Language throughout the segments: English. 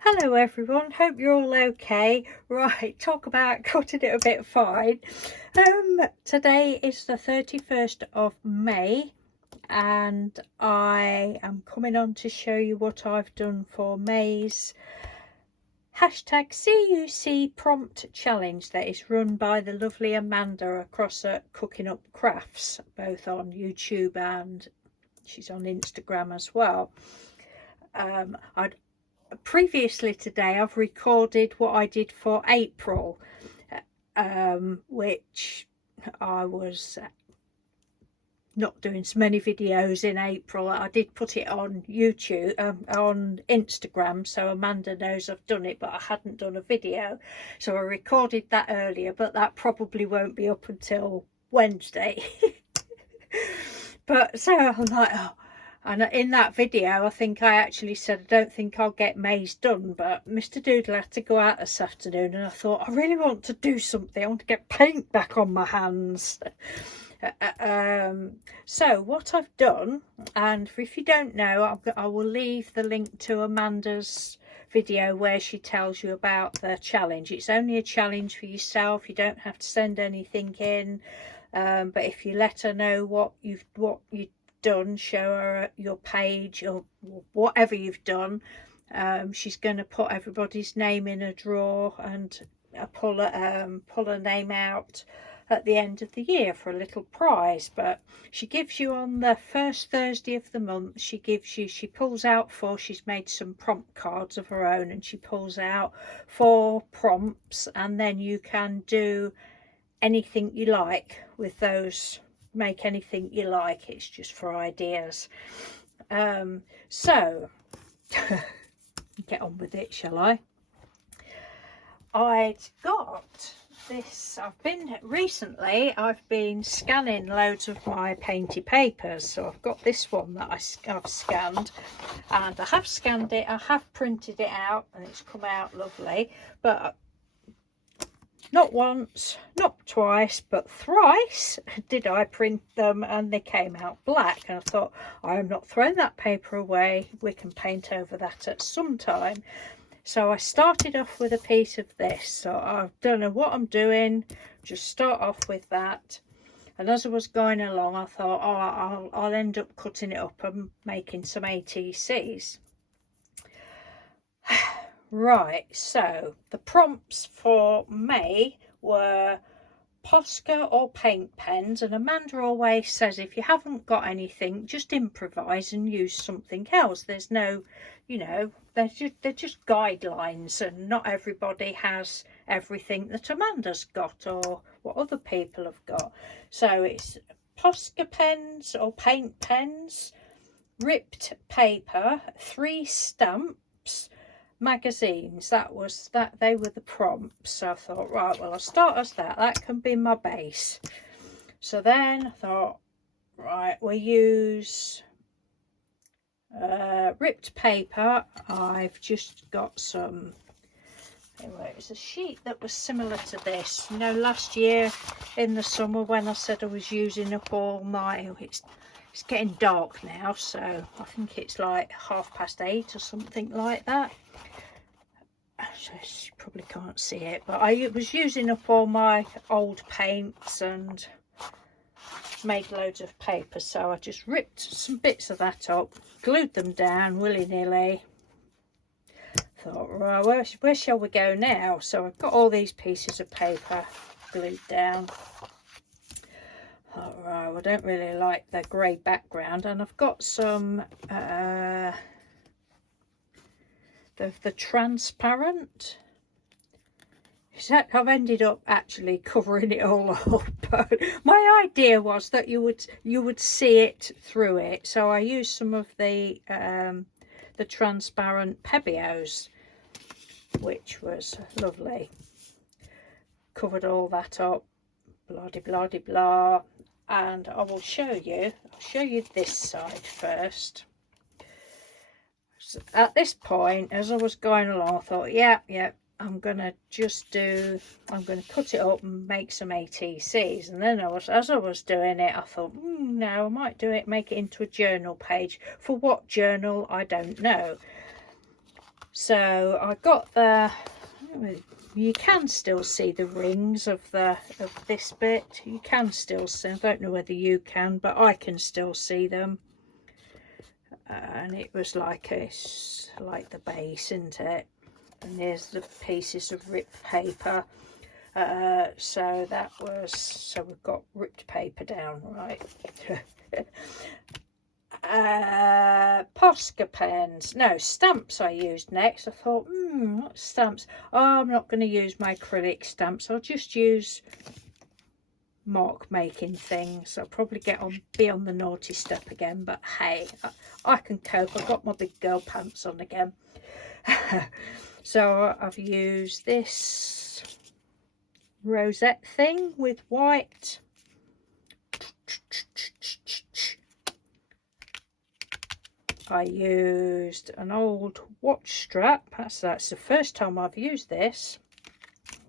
Hello everyone, hope you're all okay. Right, talk about cutting it a bit fine. Today is the 31st of May and I am coming on to show you what I've done for May's hashtag CUC prompt challenge that is run by the lovely Amanda across at Cooking Up Crafts, both on YouTube and she's on Instagram as well. Previously today I've recorded what I did for April, which I was not doing so many videos in April. I did put it on YouTube, on Instagram, so Amanda knows I've done it, but I hadn't done a video, so I recorded that earlier, but that probably won't be up until Wednesday. But so I'm like, oh. And in that video, I think I actually said, I don't think I'll get May's done, but Mr. Doodle had to go out this afternoon, and I thought, I really want to do something. I want to get paint back on my hands. So what I've done, and if you don't know, I will leave the link to Amanda's video where she tells you about the challenge. It's only a challenge for yourself. You don't have to send anything in, but if you let her know what you've done, show her your page or whatever you've done, she's going to put everybody's name in a drawer and pull a name out at the end of the year for a little prize. But she gives you on the first Thursday of the month, she pulls out she's made some prompt cards of her own, and she pulls out 4 prompts, and then you can do anything you like with those. Make anything you like, it's just for ideas. So get on with it, shall I? I'd got this, I've been scanning loads of my Painty papers, so I've got this one that I've scanned, and I have scanned it, I have printed it out, and it's come out lovely, but not once, not twice, but thrice did I print them, and they came out black. And I thought, I am not throwing that paper away. We can paint over that at some time. So I started off with a piece of this. So I don't know what I'm doing. Just start off with that. And as I was going along, I thought, oh, I'll end up cutting it up and making some ATCs. Right, so the prompts for May were Posca or paint pens, and Amanda always says if you haven't got anything, just improvise and use something else. There's no, they're just guidelines, and not everybody has everything that Amanda's got or what other people have got. So it's Posca pens or paint pens, ripped paper, 3 stamps, magazines. They were the prompts. So I thought, right, well, I'll start as that can be my base. So then I thought, right, we'll use ripped paper. I've just got some, anyway, it's a sheet that was similar to this, last year in the summer when I said I was using up all my, it's getting dark now, so I think it's like 8:30 or something like that. You probably can't see it, but I was using up all my old paints and made loads of paper, so I just ripped some bits of that up, glued them down willy-nilly. Thought, right, where shall we go now? So I've got all these pieces of paper glued down. All right, I don't really like the grey background, and I've got some the transparent. I've ended up actually covering it all up, but my idea was that you would see it through it, so I used some of the transparent Pebios, which was lovely. Covered all that up, blah de blah de blah. And I will show you, I'll show you this side first. So at this point, as I was going along, I thought, yeah, I'm going to cut it up and make some ATCs. And then as I was doing it, I thought, no, I might make it into a journal page. For what journal, I don't know. So I got the, you can still see the rings of this bit. You can still see, I don't know whether you can, but I can still see them. And it was like the base, isn't it? And there's the pieces of ripped paper. So that was, so we've got ripped paper down, right? Posca pens, no, stamps I used next. I thought, what stamps? Oh, I'm not going to use my acrylic stamps. I'll just use mark making things. I'll probably be on the naughty step again, but hey, I can cope. I've got my big girl pants on again. So I've used this rosette thing with white. I used an old watch strap. That's the first time I've used this.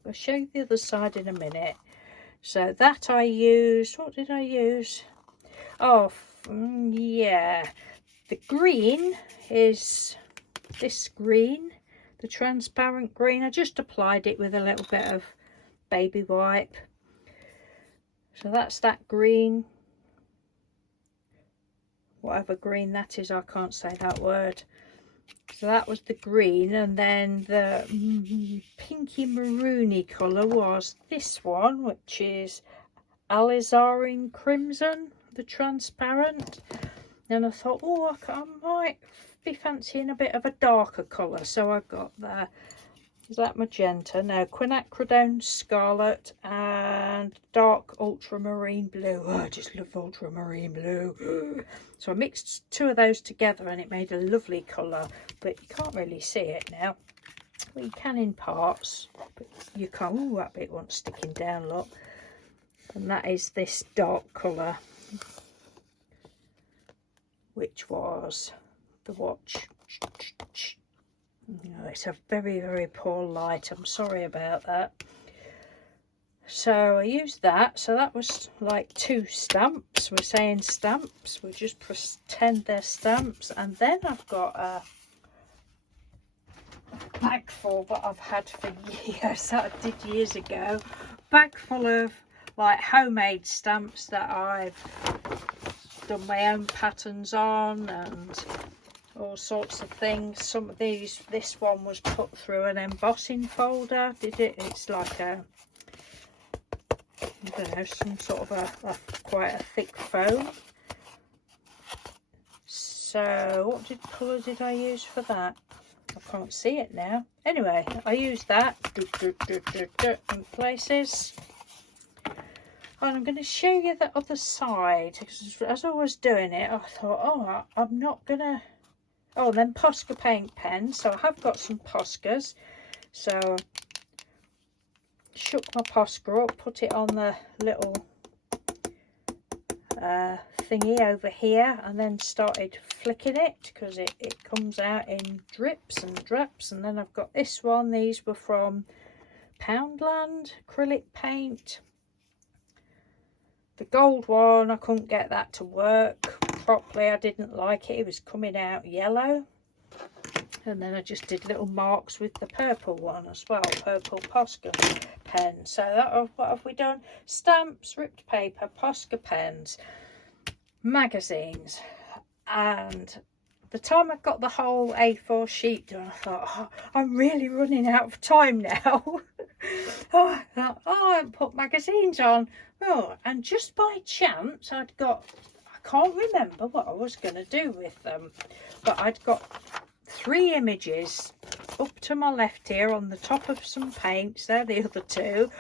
I'll show you the other side in a minute. So that I used, what did I use? Oh, yeah. The green is this green, the transparent green. I just applied it with a little bit of baby wipe. So that's that green. Whatever green that is, I can't say that word. So that was the green, and then the pinky maroony colour was this one, which is alizarin crimson, the transparent. And I thought, oh, I might be fancying a bit of a darker colour, so I got the, is that magenta? No, quinacridone scarlet and dark ultramarine blue. Oh, I just love ultramarine blue. So I mixed two of those together and it made a lovely colour, but you can't really see it now. Well, you can in parts, but you can't. Oh, that bit wants sticking down, look. And that is this dark colour, which was the watch. Oh, it's a very, very poor light. I'm sorry about that. So I used that. So that was like 2 stamps. We're saying stamps. We'll just pretend they're stamps. And then I've got a bag full that I've had for years, that I did years ago. Bag full of like homemade stamps that I've done my own patterns on and all sorts of things. Some of these, this one was put through an embossing folder. It's like a, I don't know, some sort of a quite a thick foam. So what colour did I use for that? I can't see it now. Anyway, I used that in places. And I'm going to show you the other side, because as I was doing it, I thought, oh, I'm not going to... Oh, then Posca paint pens. So I have got some Poscas. So shook my Posca up, put it on the little thingy over here, and then started flicking it, because it comes out in drips and drops. And then I've got this one. These were from Poundland acrylic paint. The gold one, I couldn't get that to work properly. I didn't like it. It was coming out yellow. And then I just did little marks with the purple one as well, purple Posca pen. So what have we done? Stamps, ripped paper, Posca pens, magazines. And the time I got the whole A4 sheet done, I thought, oh, I'm really running out of time now. I thought, oh, I haven't put magazines on. Oh, and just by chance, I can't remember what I was going to do with them, but I'd got 3 images up to my left here on the top of some paints. They're the other 2,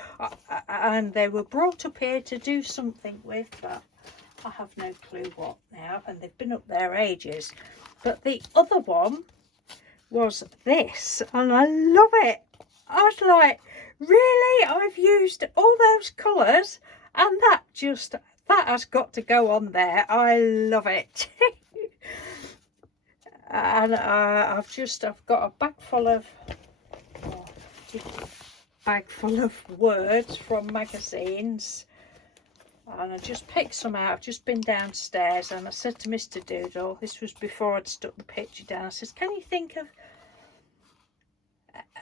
and they were brought up here to do something with, but I have no clue what now, and they've been up there ages. But the other one was this, and I love it. I was like, really? I've used all those colours, and that has got to go on there. I love it. And I've got a bag full of words from magazines, and I just picked some out. I've just been downstairs and I said to Mr. Doodle, this was before I'd stuck the picture down, I says, can you think of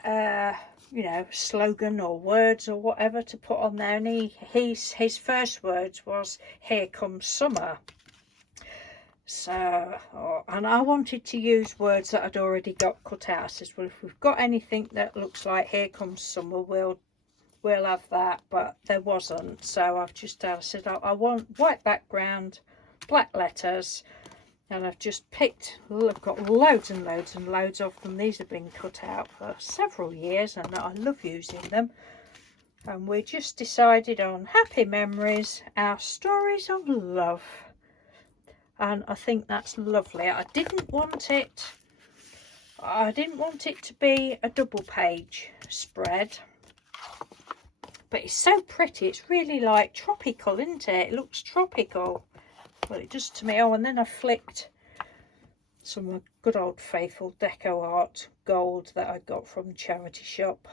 you know, slogan or words or whatever to put on there, and his first words was "Here comes summer." So, and I wanted to use words that I'd already got cut out. I says, well, if we've got anything that looks like "Here comes summer," we'll have that, but there wasn't. So I've just said I want white background, black letters, and I've just picked, I've got loads and loads and loads of them. These have been cut out for several years and I love using them. And we just decided on Happy Memories, Our Stories of Love. And I think that's lovely. I didn't want it to be a double page spread, but it's so pretty. It's really like tropical, isn't it? It looks tropical. Well, it does to me. Oh, and then I flicked some good old faithful Deco Art gold that I got from the charity shop.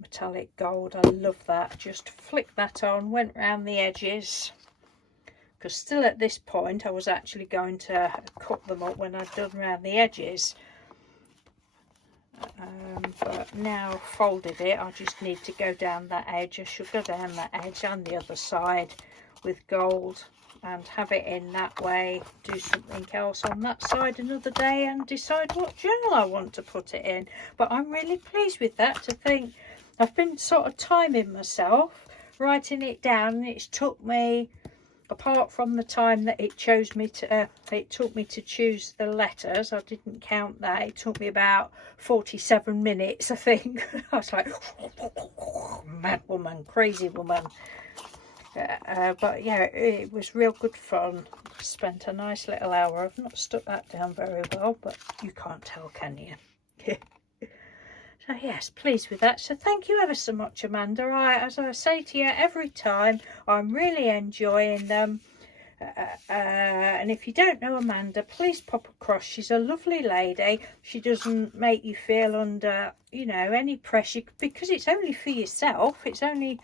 Metallic gold. I love that. Just flicked that on, went round the edges. Because still at this point I was actually going to cut them up when I'd done round the edges. But now I've folded it, I just need to go down that edge. I should go down that edge and the other side with gold and have it in that way, do something else on that side another day and decide what journal I want to put it in. But I'm really pleased with that, to think I've been sort of timing myself, writing it down, and it's took me, apart from the time that it took me to choose the letters, I didn't count that, it took me about 47 minutes, I think. I was like, mad woman, crazy woman. But yeah, it was real good fun. Spent a nice little hour. I've not stuck that down very well, but you can't tell, can you? So yes, pleased with that. So thank you ever so much, Amanda. As I say to you every time, I'm really enjoying them. And if you don't know Amanda, please pop across. She's a lovely lady. She doesn't make you feel under, you know, any pressure, because it's only for yourself. It's only,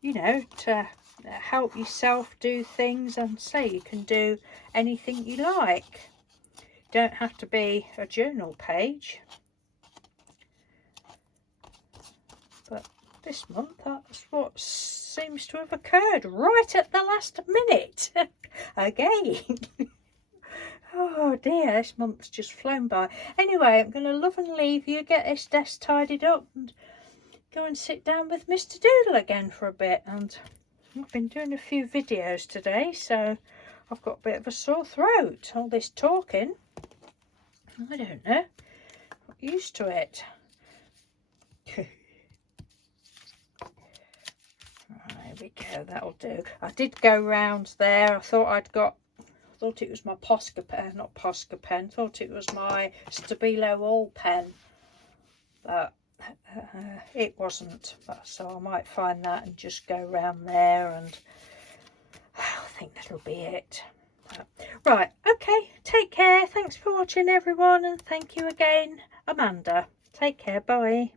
you know, to help yourself do things, and say you can do anything you like. Don't have to be a journal page. But this month, that's what seems to have occurred right at the last minute. Again. Oh dear, this month's just flown by. Anyway, I'm going to love and leave you, get this desk tidied up and go and sit down with Mr. Doodle again for a bit. And I've been doing a few videos today, so I've got a bit of a sore throat. All this talking, I don't know, not used to it. There we go, that'll do. I did go round there. I thought it was my Posca pen, not Posca pen. Thought it was my Stabilo All pen, but it wasn't. So I might find that and just go round there, and I think that'll be it. Right, okay, take care. Thanks for watching, everyone, and thank you again, Amanda. Take care, bye.